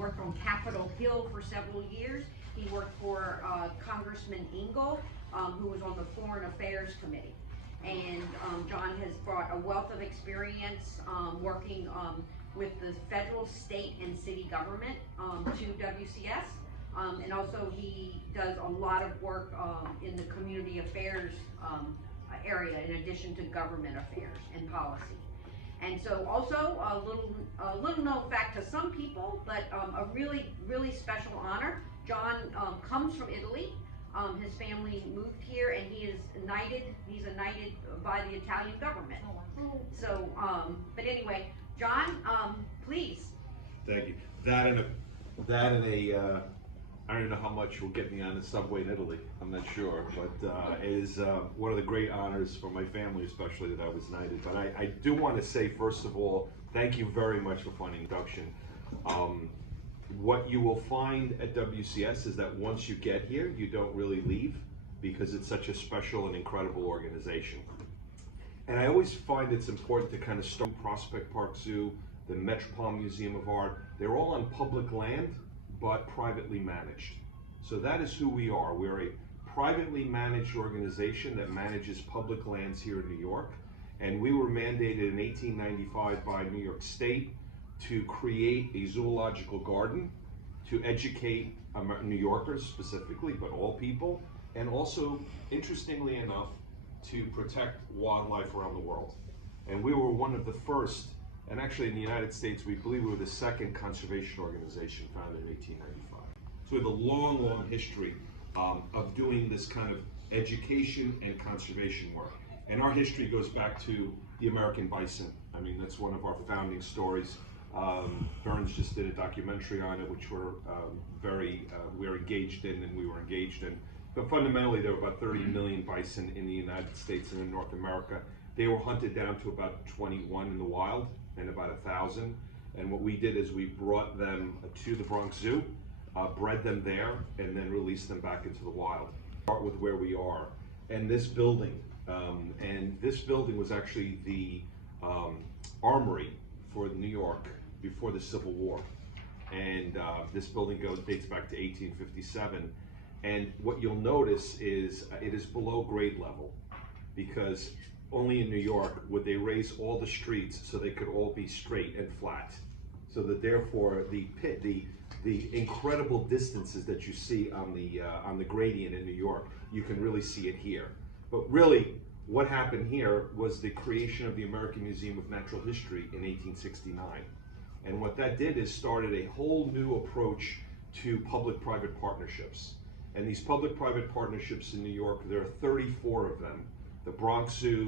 worked on Capitol Hill for several years. He worked for Congressman Ingle, who was on the Foreign Affairs Committee. And John has brought a wealth of experience working with the federal, state, and city government to WCS. And also he does a lot of work in the community affairs area in addition to government affairs and policy. And so also a little known fact to some people, but a really special honor. John comes from Italy. His family moved here, and he's a knighted by the Italian government. So, but anyway, John, please. Thank you. That and a I don't know how much will get me on the subway in Italy. I'm not sure, but it is one of the great honors for my family, especially that I was knighted. But I do want to say, first of all, thank you very much for funding induction. What you will find at WCS is that once you get here, you don't really leave because it's such a special and incredible organization. And I always find it's important to kind of start Prospect Park Zoo, the Metropolitan Museum of Art. They're all on public land, but privately managed. So that is who we are. We're a privately managed organization that manages public lands here in New York. And we were mandated in 1895 by New York State to create a zoological garden to educate New Yorkers specifically, but all people, and also, interestingly enough, to protect wildlife around the world. And we were one of the first, and actually in the United States, we believe we were the second conservation organization founded in 1895. So we have a long history of doing this kind of education and conservation work. And our history goes back to the American bison. I mean, that's one of our founding stories. Burns just did a documentary on it, which we're engaged in, and we were engaged in. But fundamentally, there were about 30 million bison in the United States and in North America. They were hunted down to about 21 in the wild and about 1,000. And what we did is we brought them to the Bronx Zoo, bred them there, and then released them back into the wild. Start with where we are. And this building was actually the armory for New York before the Civil War. And this building dates back to 1857. And what you'll notice is it is below grade level, because only in New York would they raise all the streets so they could all be straight and flat. So that therefore the incredible distances that you see on the gradient in New York, you can really see it here. But really, what happened here was the creation of the American Museum of Natural History in 1869. And what that did is started a whole new approach to public-private partnerships. And these public-private partnerships in New York, there are 34 of them. The Bronx Zoo,